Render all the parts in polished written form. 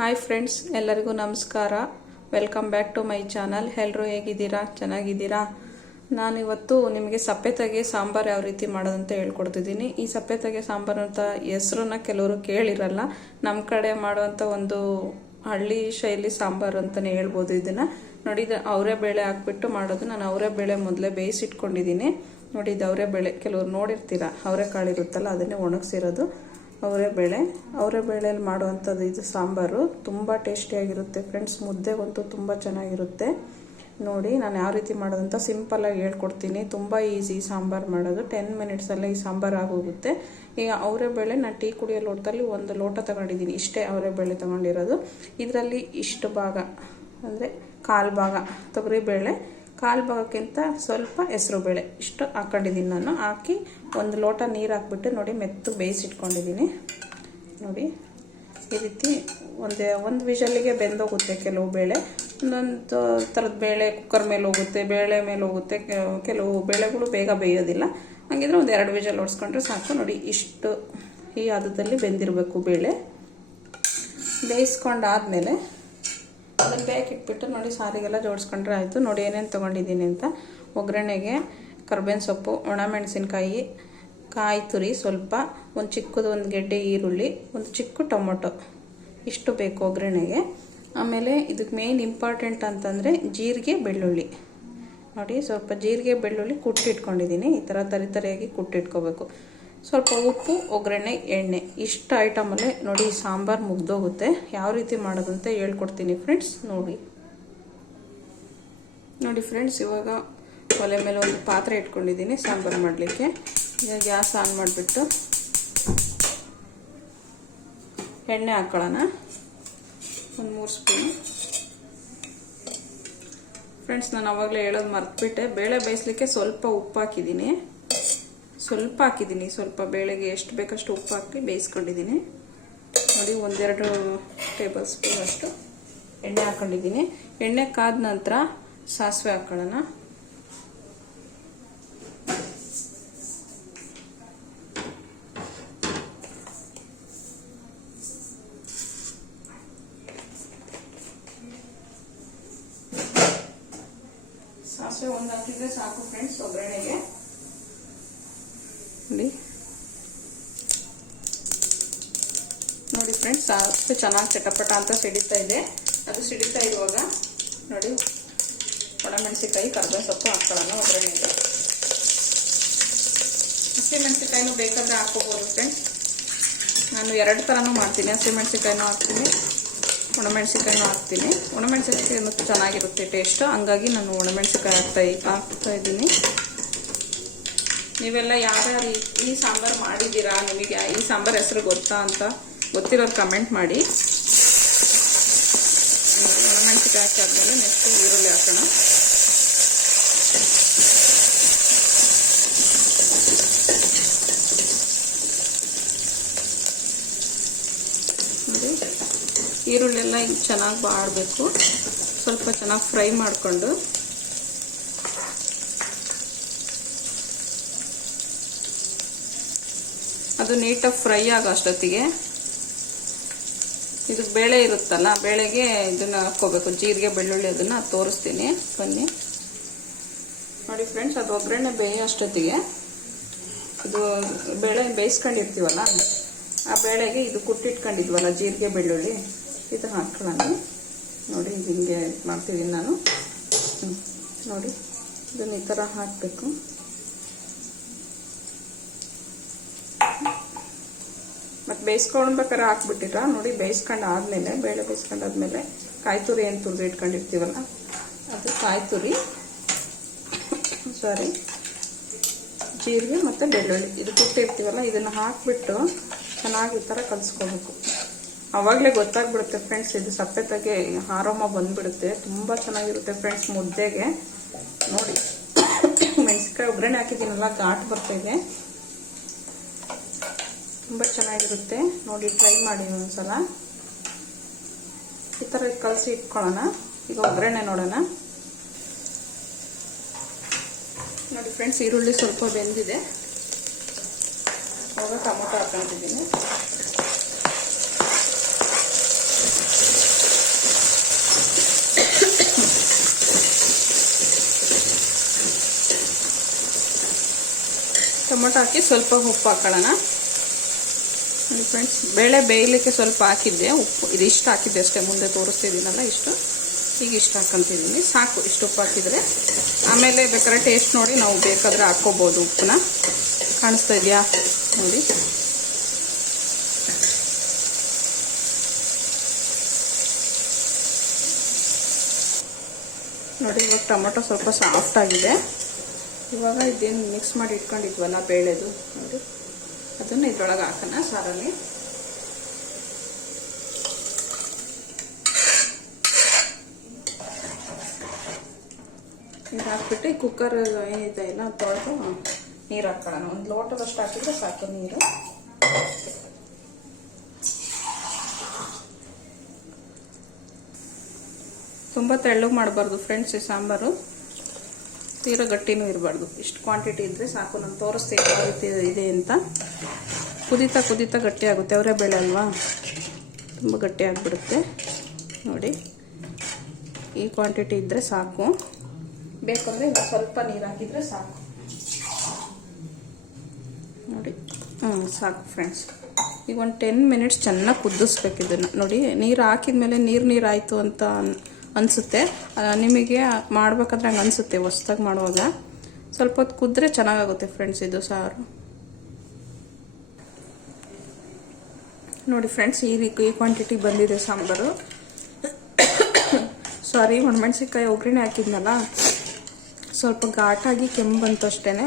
Hi friends, ಎಲ್ಲರಿಗೂ ನಮಸ್ಕಾರ. Welcome back to my channel. ಎಲ್ಲರೂ ಹೇಗಿದ್ದೀರಾ? ಚೆನ್ನಾಗಿದ್ದೀರಾ? ನಾನಿವತ್ತು ನಿಮಗೆ ಸಪ್ಪೆತಗೆ ಸಾಂಬಾರು ಯಾವ ರೀತಿ ಮಾಡೋದಂತ ಹೇಳ್ಕೊಡ್ತಿದ್ದೀನಿ. ಈ ಸಪ್ಪೆತಗೆ ಸಾಂಬಾರು ಅಂತ ಹೆಸರನ್ನ ಕೆಲವರು ಕೇಳಿರಲ್ಲ. ನಮ್ಮ ಕಡೆ ಮಾಡುವಂಥ ಒಂದು ಹಳ್ಳಿ ಶೈಲಿ ಸಾಂಬಾರು ಅಂತಲೇ ಹೇಳ್ಬೋದು. ಇದನ್ನು ನೋಡಿ, ಅವರೇ ಬೇಳೆ ಹಾಕ್ಬಿಟ್ಟು ಮಾಡೋದು. ನಾನು ಅವರೇ ಬೇಳೆ ಮೊದಲೇ ಬೇಯಿಸಿಟ್ಕೊಂಡಿದ್ದೀನಿ. ನೋಡಿ, ಇದು ಅವರೇ ಬೇಳೆ, ಕೆಲವರು ನೋಡಿರ್ತೀರ, ಅವರೆಕಾಳು ಇರುತ್ತಲ್ಲ ಅದನ್ನೇ ಒಣಗಿಸಿರೋದು ಅವರೇ ಬೇಳೆಯಲ್ಲಿ ಮಾಡುವಂಥದ್ದು ಇದು ಸಾಂಬಾರು. ತುಂಬ ಟೇಸ್ಟಿಯಾಗಿರುತ್ತೆ ಫ್ರೆಂಡ್ಸ್. ಮುದ್ದೆಗಂತೂ ತುಂಬ ಚೆನ್ನಾಗಿರುತ್ತೆ. ನೋಡಿ, ನಾನು ಯಾವ ರೀತಿ ಮಾಡೋದಂತ ಸಿಂಪಲ್ಲಾಗಿ ಹೇಳ್ಕೊಡ್ತೀನಿ. ತುಂಬ ಈಸಿ ಸಾಂಬಾರು ಮಾಡೋದು. 10 ಮಿನಿಟ್ಸಲ್ಲೇ ಈ ಸಾಂಬಾರು ಆಗೋಗುತ್ತೆ. ಈಗ ಅವರೇ ಬೇಳೆ ನಾನು ಟೀ ಕುಡಿಯೋ ಲೋಟದಲ್ಲಿ 1 ಲೋಟ ತಗೊಂಡಿದ್ದೀನಿ. ಇಷ್ಟೇ ಅವರೇ ಬೇಳೆ ತಗೊಂಡಿರೋದು. ಇದರಲ್ಲಿ ಇಷ್ಟು ಭಾಗ ಅಂದರೆ 1/4 ಭಾಗ ತೊಗರಿಬೇಳೆ, 1/4 ಭಾಗಕ್ಕಿಂತ ಸ್ವಲ್ಪ ಹೆಸರು ಬೇಳೆ, ಇಷ್ಟು ಹಾಕೊಂಡಿದ್ದೀನಿ ನಾನು. ಹಾಕಿ 1 ಲೋಟ ನೀರು ಹಾಕ್ಬಿಟ್ಟು ನೋಡಿ ಮೆತ್ತು ಬೇಯಿಸಿಟ್ಕೊಂಡಿದ್ದೀನಿ. ನೋಡಿ, ಈ ರೀತಿ ಒಂದು ವಿಷಲ್ಲಿಗೆ ಬೆಂದೋಗುತ್ತೆ. ಕೆಲವು ಬೇಳೆ ಒಂದೊಂದು ಥರದ ಬೇಳೆ ಕುಕ್ಕರ್ ಮೇಲೆ ಹೋಗುತ್ತೆ, ಬೇಳೆ ಮೇಲೆ ಹೋಗುತ್ತೆ. ಕೆಲವು ಬೇಳೆಗಳು ಬೇಗ ಬೇಯೋದಿಲ್ಲ. ಹಂಗಿದ್ರೆ 1-2 ವಿಷಲ್ ಹೊಡ್ಸ್ಕೊಂಡ್ರೆ ಸಾಕು. ನೋಡಿ, ಇಷ್ಟು ಈ ಹದದಲ್ಲಿ ಬೆಂದಿರಬೇಕು ಬೇಳೆ. ಬೇಯಿಸ್ಕೊಂಡಾದ್ಮೇಲೆ ಅದನ್ನು ಬೇಕಿಟ್ಬಿಟ್ಟು ನೋಡಿ ಸಾರಿಗೆಲ್ಲ ಜೋಡಿಸ್ಕೊಂಡ್ರೆ ಆಯಿತು. ನೋಡಿ ಏನೇನು ತೊಗೊಂಡಿದ್ದೀನಿ ಅಂತ. ಒಗ್ಗರಣೆಗೆ ಕರ್ಬೇವಿನ ಸೊಪ್ಪು, ಒಣಮೆಣಸಿನ್ಕಾಯಿ, ಕಾಯಿ ತುರಿ ಸ್ವಲ್ಪ, ಒಂದು ಚಿಕ್ಕದು 1 ಗೆಡ್ಡೆ ಈರುಳ್ಳಿ, ಒಂದು ಚಿಕ್ಕ ಟೊಮೊಟೊ, ಇಷ್ಟು ಬೇಕು ಒಗ್ಗರಣೆಗೆ. ಆಮೇಲೆ ಇದಕ್ಕೆ ಮೇನ್ ಇಂಪಾರ್ಟೆಂಟ್ ಅಂತಂದರೆ ಜೀರಿಗೆ ಬೆಳ್ಳುಳ್ಳಿ. ನೋಡಿ, ಸ್ವಲ್ಪ ಜೀರಿಗೆ ಬೆಳ್ಳುಳ್ಳಿ ಕುಟ್ಟಿಟ್ಕೊಂಡಿದ್ದೀನಿ. ಈ ಥರ ತರಿಯಾಗಿ ಕುಟ್ಟಿಟ್ಕೋಬೇಕು. ಸ್ವಲ್ಪ ಉಪ್ಪು, ಒಗ್ಗರಣೆ, ಎಣ್ಣೆ, ಇಷ್ಟು ಐಟಮಲ್ಲೇ ನೋಡಿ ಸಾಂಬಾರು ಮುಗ್ದೋಗುತ್ತೆ. ಯಾವ ರೀತಿ ಮಾಡೋದಂತ ಹೇಳ್ಕೊಡ್ತೀನಿ ಫ್ರೆಂಡ್ಸ್. ನೋಡಿ ಫ್ರೆಂಡ್ಸ್, ಇವಾಗ ಒಲೆ ಮೇಲೆ ಒಂದು ಪಾತ್ರೆ ಇಟ್ಕೊಂಡಿದ್ದೀನಿ ಸಾಂಬಾರು ಮಾಡಲಿಕ್ಕೆ. ಈಗ ಗ್ಯಾಸ್ ಆನ್ ಮಾಡಿಬಿಟ್ಟು ಎಣ್ಣೆ ಹಾಕ್ಕೊಳ್ಳೋಣ. ಒಂದು 3 ಸ್ಪೂನ್. ಫ್ರೆಂಡ್ಸ್, ನಾನು ಆವಾಗಲೇ ಹೇಳೋದು ಮರ್ತ್ಬಿಟ್ಟೆ. ಬೇಳೆ ಬೇಯಿಸ್ಲಿಕ್ಕೆ ಸ್ವಲ್ಪ ಉಪ್ಪು ಹಾಕಿದ್ದೀನಿ. ಸ್ವಲ್ಪ ಬೇಳೆಗೆ ಎಷ್ಟು ಬೇಕಷ್ಟು ಉಪ್ಪು ಹಾಕಿ ಬೇಯಿಸ್ಕೊಂಡಿದ್ದೀನಿ. ನೋಡಿ, 1-2 ಟೇಬಲ್ ಸ್ಪೂನ್ ಅಷ್ಟು ಎಣ್ಣೆ ಹಾಕೊಂಡಿದ್ದೀನಿ. ಎಣ್ಣೆ ಕಾದ ನಂತರ ಸಾಸಿವೆ ಹಾಕೊಳ್ಳೋಣ. ಸಾಸಿವೆ 1 ಹಾಕಿದ್ರೆ ಸಾಕು ಫ್ರೆಂಡ್ಸ್ ಒಗ್ಗರಣೆಗೆ. ನೋಡಿ ಫ್ರೆಂಡ್ಸ್, ಸಾಸಿವೆ ಚೆನ್ನಾಗಿ ಚಟಪಟ ಅಂತ ಸಿಡಿತಾ ಇದೆ. ಅದು ಸಿಡಿತಾ ಇರುವಾಗ ನೋಡಿ ಒಣಮೆಣಸಿಕಾಯಿ, ಕರ್ಬೇವಿನ ಸೊಪ್ಪು ಹಾಕೊಳ್ಳೋಣ ಒಗ್ಗರಣೆಗೆ. ಹಸಿಮೆಣಸಿಕಾಯಿನೂ ಬೇಕಾದರೆ ಹಾಕೋಬೋದು ಫ್ರೆಂಡ್ಸ್. ನಾನು 2 ಥರನೂ ಮಾಡ್ತೀನಿ. ಹಸಿಮೆಣಸಿಕಾಯಿನೂ ಹಾಕ್ತೀನಿ, ಒಣಮೆಣಸಿಕಾಯಿನೂ ಹಾಕ್ತೀನಿ. ಒಣಮೆಣಸಿಕಾಯಿ ಚೆನ್ನಾಗಿರುತ್ತೆ ಟೇಸ್ಟ್, ಹಂಗಾಗಿ ನಾನು ಒಣಮೆಣಸಿಕಾಯಿ ಹಾಕ್ತಾ ಇದ್ದೀನಿ. ನೀವೆಲ್ಲ ಯಾರ್ಯಾರು ಈ ಸಾಂಬಾರು ಮಾಡಿದ್ದೀರಾ? ನಿಮಗೆ ಈ ಸಾಂಬಾರು ಹೆಸರು ಗೊತ್ತಾ ಅಂತ ಗೊತ್ತಿರೋರು ಕಮೆಂಟ್ ಮಾಡಿ. ಒಣಮೆಣಸಿಕಾಯಿ ಹಾಕಿದ್ಮೇಲೆ ನೆಕ್ಸ್ಟ್ ಈರುಳ್ಳಿ ಹಾಕೋಣ. ನೋಡಿ, ಈರುಳ್ಳಿ ಎಲ್ಲ ಚೆನ್ನಾಗಿ ಬಾಡಬೇಕು. ಸ್ವಲ್ಪ ಚೆನ್ನಾಗಿ ಫ್ರೈ ಮಾಡಿಕೊಂಡು ಅದು ನೀಟಾಗಿ ಫ್ರೈ ಆಗೋ ಅಷ್ಟೊತ್ತಿಗೆ ಇದು ಬೇಳೆ ಇರುತ್ತಲ್ಲ, ಬೇಳೆಗೆ ಇದನ್ನು ಹಾಕ್ಕೋಬೇಕು. ಜೀರಿಗೆ ಬೆಳ್ಳುಳ್ಳಿ ಅದನ್ನು ತೋರಿಸ್ತೀನಿ ಬನ್ನಿ. ನೋಡಿ ಫ್ರೆಂಡ್ಸ್, ಅದು ಒಗ್ಗರಣೆ ಬೇಯೋ ಅಷ್ಟೊತ್ತಿಗೆ ಇದು ಬೇಳೆ ಬೇಯಿಸ್ಕೊಂಡಿರ್ತೀವಲ್ಲ, ಆ ಬೇಳೆಗೆ ಇದು ಕುಟ್ಟಿಟ್ಕೊಂಡಿದ್ವಲ್ಲ ಜೀರಿಗೆ ಬೆಳ್ಳುಳ್ಳಿ, ಇದು ಹಾಕ್ಕೊಳ್ಳೋಣ. ನೋಡಿ, ಇದು ಹಿಂಗೆ ಮಾಡ್ತಿದ್ದೀನಿ ನಾನು. ನೋಡಿ, ಇದನ್ನು ಈ ಥರ ಹಾಕಬೇಕು. ಮತ್ತು ಬೇಯಿಸ್ಕೊಳ್ಬೇಕಾದ್ರೆ ಹಾಕ್ಬಿಟ್ಟಿರ. ನೋಡಿ, ಬೇಯಿಸ್ಕೊಂಡಾದ್ಮೇಲೆ ಬೇಳೆ ಬೇಯಿಸ್ಕೊಂಡಾದ್ಮೇಲೆ ಕಾಯಿ ತುರಿ ಏನು ತುರಿದು ಇಟ್ಕೊಂಡಿರ್ತೀವಲ್ಲ, ಅದು ಕಾಯಿ ತುರಿ, ಜೀರಿಗೆ ಮತ್ತು ಬೆಳ್ಳುಳ್ಳಿ ಇದು ಕುಟ್ಟಿರ್ತೀವಲ್ಲ, ಇದನ್ನು ಹಾಕ್ಬಿಟ್ಟು ಚೆನ್ನಾಗಿ ಈ ಥರ ಕಲಿಸ್ಕೋಬೇಕು. ಆವಾಗಲೇ ಗೊತ್ತಾಗ್ಬಿಡುತ್ತೆ ಫ್ರೆಂಡ್ಸ್, ಇದು ಸಪ್ಪೆತಾಗೆ ಆರೋಮ ಬಂದುಬಿಡುತ್ತೆ. ತುಂಬ ಚೆನ್ನಾಗಿರುತ್ತೆ ಫ್ರೆಂಡ್ಸ್ ಮುದ್ದೆಗೆ. ನೋಡಿ, ಮೆಣಸಿನ್ಕಾಯಿ ಒಗ್ಗರಣೆ ಹಾಕಿದ್ದೀನಲ್ಲ, ಘಾಟ್ ಬರ್ತಾಯಿದೆ, ತುಂಬ ಚೆನ್ನಾಗಿರುತ್ತೆ. ನೋಡಿ, ಟ್ರೈ ಮಾಡಿ ಒಂದ್ಸಲ. ಈ ಥರ ಕಲಸಿ ಇಟ್ಕೊಳ್ಳೋಣ. ಈಗ ಒಗ್ಗರಣೆ ನೋಡೋಣ. ನೋಡಿ ಫ್ರೆಂಡ್ಸ್, ಈರುಳ್ಳಿ ಸ್ವಲ್ಪ ಬೆಂದಿದೆ. ಅವಾಗ ಟೊಮೊಟೊ ಹಾಕೊಂಡಿದ್ದೀನಿ. ಟೊಮೊಟೊ ಹಾಕಿ ಸ್ವಲ್ಪ ಉಪ್ಪು ಹಾಕೊಳ್ಳೋಣ. ನೋಡಿ ಫ್ರೆಂಡ್ಸ್, ಬೇಳೆ ಬೇಯಲಿಕ್ಕೆ ಸ್ವಲ್ಪ ಹಾಕಿದ್ದೆ ಉಪ್ಪು, ಇದಿಷ್ಟು ಹಾಕಿದ್ದೆ ಅಷ್ಟೇ, ಮುಂದೆ ತೋರಿಸ್ತಿದ್ದೀನಲ್ಲ ಇಷ್ಟು, ಈಗ ಇಷ್ಟು ಹಾಕ್ಕೊಂತಿದ್ದೀನಿ, ಸಾಕು. ಇಷ್ಟು ಉಪ್ಪು ಹಾಕಿದರೆ ಆಮೇಲೆ ಬೇಕಾದ್ರೆ ಟೇಸ್ಟ್ ನೋಡಿ ನಾವು ಬೇಕಾದರೆ ಹಾಕ್ಕೋಬೋದು ಉಪ್ಪನ್ನ. ಕಾಣಿಸ್ತಾ ಇದೆಯಾ ನೋಡಿ. ನೋಡಿ ಇವಾಗ ಟೊಮೊಟೊ ಸ್ವಲ್ಪ ಸಾಫ್ಟ್ ಆಗಿದೆ. ಇವಾಗ ಇದೇನು ಮಿಕ್ಸ್ ಮಾಡಿ ಇಟ್ಕೊಂಡಿದ್ವಲ್ಲ ಬೇಳೆದು, ನೋಡಿ ಅದನ್ನು ಇದ್ರೊಳಗೆ ಹಾಕೋಣ ಸಾರಲ್ಲಿ. ಇದು ಹಾಕ್ಬಿಟ್ಟು ಕುಕ್ಕರ್ ಏನಿದೆ ಇಲ್ಲ ತೊಳೆದು ನೀರು ಹಾಕೊಳ್ಳೋಣ. ಒಂದು ಲೋಟದಷ್ಟು ಹಾಕಿದ್ರೆ ಸಾಕು ನೀರು. ತುಂಬ ತೆಳ್ಳಗೆ ಮಾಡಬಾರ್ದು ಫ್ರೆಂಡ್ಸ್ ಈ ಸಾಂಬಾರು, ತೀರಾ ಗಟ್ಟಿನೂ ಇರಬಾರ್ದು. ಇಷ್ಟು ಕ್ವಾಂಟಿಟಿ ಇದ್ದರೆ ಸಾಕು. ನಾನು ತೋರಿಸ್ತೀನಿ ಯಾವ ರೀತಿ ಇದೆ ಅಂತ. ಕುದೀತಾ ಕುದೀತಾ ಗಟ್ಟಿ ಆಗುತ್ತೆ, ಅವರೇ ಬೇಳೆ ಅಲ್ವಾ, ತುಂಬ ಗಟ್ಟಿ ಆಗಿಬಿಡುತ್ತೆ. ನೋಡಿ ಈ ಕ್ವಾಂಟಿಟಿ ಇದ್ದರೆ ಸಾಕು. ಬೇಕಂದರೆ ಈಗ ಸ್ವಲ್ಪ ನೀರು ಹಾಕಿದರೆ ಸಾಕು. ನೋಡಿ ಸಾಕು ಫ್ರೆಂಡ್ಸ್. ಈಗ ಒಂದು 10 ಮಿನಿಟ್ಸ್ ಚೆನ್ನಾಗಿ ಕುದಿಸ್ಬೇಕು ಇದನ್ನು. ನೋಡಿ ನೀರು ಹಾಕಿದ್ಮೇಲೆ ನೀರು ಆಯಿತು ಅಂತ ಅನಿಸುತ್ತೆ ನಿಮಗೆ, ಮಾಡಬೇಕಾದ್ರೆ ಹಂಗೆ ಅನಿಸುತ್ತೆ ಹೊಸ್ದಾಗಿ ಮಾಡುವಾಗ. ಸ್ವಲ್ಪ ಹೊತ್ತು ಕುದ್ರೆ ಚೆನ್ನಾಗಾಗುತ್ತೆ ಫ್ರೆಂಡ್ಸ್ ಇದು ಸಾರು. ನೋಡಿ ಫ್ರೆಂಡ್ಸ್, ಈ ಕ್ವಾಂಟಿಟಿ ಬಂದಿದೆ ಸಾಂಬಾರು. ಸಾರಿ, ಒಣಮೆಣ್ಸಿನ್ಕಾಯಿ ಒಗ್ಗರಣೆ ಹಾಕಿದ್ನಲ್ಲ, ಸ್ವಲ್ಪ ಘಾಟಾಗಿ ಕೆಮ್ಮು ಬಂತು ಅಷ್ಟೇ.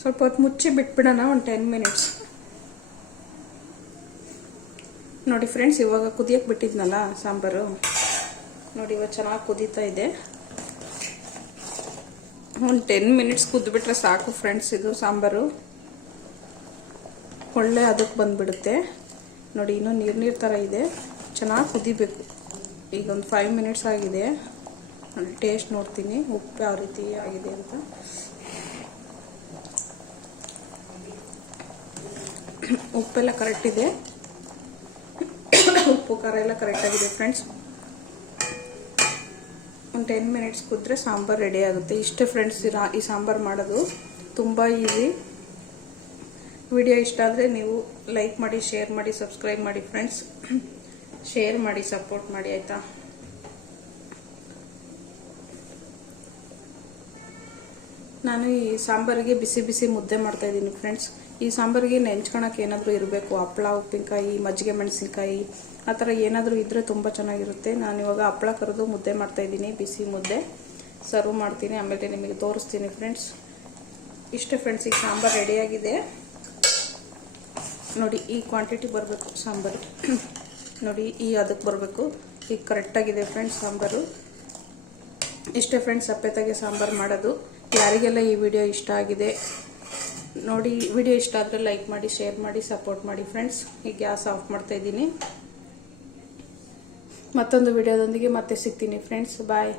ಸ್ವಲ್ಪ ಹೊತ್ತು ಮುಚ್ಚಿ ಬಿಟ್ಬಿಡೋಣ, ಒಂದು 10 ಮಿನಿಟ್ಸ್. ನೋಡಿ ಫ್ರೆಂಡ್ಸ್, ಇವಾಗ ಕುದಿಯಕ್ಕೆ ಬಿಟ್ಟಿದ್ನಲ್ಲ ಸಾಂಬಾರು, ನೋಡಿ ಇವಾಗ ಚೆನ್ನಾಗಿ ಕುದೀತಾ ಇದೆ. ಒಂದು 10 ಮಿನಿಟ್ಸ್ ಕುದ್ಬಿಟ್ರೆ ಸಾಕು ಫ್ರೆಂಡ್ಸ್. ಇದು ಸಾಂಬಾರು ಒಳ್ಳೆ ಅದಕ್ಕೆ ಬಂದುಬಿಡುತ್ತೆ. ನೋಡಿ ಇನ್ನೂ ನೀರು ಥರ ಇದೆ, ಚೆನ್ನಾಗಿ ಕುದಿಬೇಕು. ಈಗ ಒಂದು 5 ಮಿನಿಟ್ಸ್ ಆಗಿದೆ. ನೋಡಿ ಟೇಸ್ಟ್ ನೋಡ್ತೀನಿ ಉಪ್ಪು ಯಾವ ರೀತಿ ಆಗಿದೆ ಅಂತ. ಉಪ್ಪೆಲ್ಲ ಕರೆಕ್ಟ್ ಇದೆ, ಉಪ್ಪು ಖಾರ ಎಲ್ಲ ಕರೆಕ್ಟಾಗಿದೆ ಫ್ರೆಂಡ್ಸ್. ಒಂದು 10 ಮಿನಿಟ್ಸ್ ಕುದ್ರೆ ಸಾಂಬಾರು ರೆಡಿ ಆಗುತ್ತೆ. ಇಷ್ಟೇ ಫ್ರೆಂಡ್ಸ್ ಈ ಸಾಂಬಾರು ಮಾಡೋದು, ತುಂಬ ಈಸಿ. ವಿಡಿಯೋ ಇಷ್ಟ ಆದರೆ ನೀವು ಲೈಕ್ ಮಾಡಿ, ಶೇರ್ ಮಾಡಿ, ಸಬ್ಸ್ಕ್ರೈಬ್ ಮಾಡಿ ಫ್ರೆಂಡ್ಸ್. ಶೇರ್ ಮಾಡಿ, ಸಪೋರ್ಟ್ ಮಾಡಿ ಆಯಿತಾ. ನಾನು ಈ ಸಾಂಬಾರಿಗೆ ಬಿಸಿ ಬಿಸಿ ಮುದ್ದೆ ಮಾಡ್ತಾಯಿದ್ದೀನಿ ಫ್ರೆಂಡ್ಸ್. ಈ ಸಾಂಬಾರಿಗೆ ನೆಂಚ್ಕೊಳಕ್ಕೆ ಏನಾದರೂ ಇರಬೇಕು, ಹಪ್ಪಳ, ಉಪ್ಪಿನಕಾಯಿ, ಮಜ್ಜಿಗೆ ಮೆಣಸಿನ್ಕಾಯಿ, ಆ ಥರ ಏನಾದರೂ ಇದ್ದರೆ ತುಂಬ ಚೆನ್ನಾಗಿರುತ್ತೆ. ನಾನಿವಾಗ ಹಪ್ಪಳ ಕರೆದು ಮುದ್ದೆ ಮಾಡ್ತಾಯಿದ್ದೀನಿ, ಬಿಸಿ ಮುದ್ದೆ ಸರ್ವ್ ಮಾಡ್ತೀನಿ, ಆಮೇಲೆ ನಿಮಗೆ ತೋರಿಸ್ತೀನಿ ಫ್ರೆಂಡ್ಸ್. ಇಷ್ಟೇ ಫ್ರೆಂಡ್ಸ್, ಈಗ ಸಾಂಬಾರು ರೆಡಿಯಾಗಿದೆ. ನೋಡಿ ಈ ಕ್ವಾಂಟಿಟಿ ಬರಬೇಕು ಸಾಂಬಾರು. ನೋಡಿ ಈ ಅದಕ್ಕೆ ಬರಬೇಕು. ಈಗ ಕರೆಕ್ಟಾಗಿದೆ ಫ್ರೆಂಡ್ಸ್ ಸಾಂಬಾರು. ಇಷ್ಟೇ ಫ್ರೆಂಡ್ಸ್ ಸಪ್ಪೆತಾಗೆ ಸಾಂಬಾರು ಮಾಡೋದು. ಯಾರಿಗೆಲ್ಲ ಈ ವಿಡಿಯೋ ಇಷ್ಟ ಆಗಿದೆ ನೋಡಿ, ವಿಡಿಯೋ ಇಷ್ಟ ಆದರೆ ಲೈಕ್ ಮಾಡಿ, ಶೇರ್ ಮಾಡಿ, ಸಪೋರ್ಟ್ ಮಾಡಿ ಫ್ರೆಂಡ್ಸ್. ಈಗ ಗ್ಯಾಸ್ ಆಫ್ ಮಾಡ್ತಾ ಇದ್ದೀನಿ. ಮತ್ತೊಂದು ವಿಡಿಯೋದೊಂದಿಗೆ ಮತ್ತೆ ಸಿಗ್ತೀನಿ ಫ್ರೆಂಡ್ಸ್. ಬಾಯ್.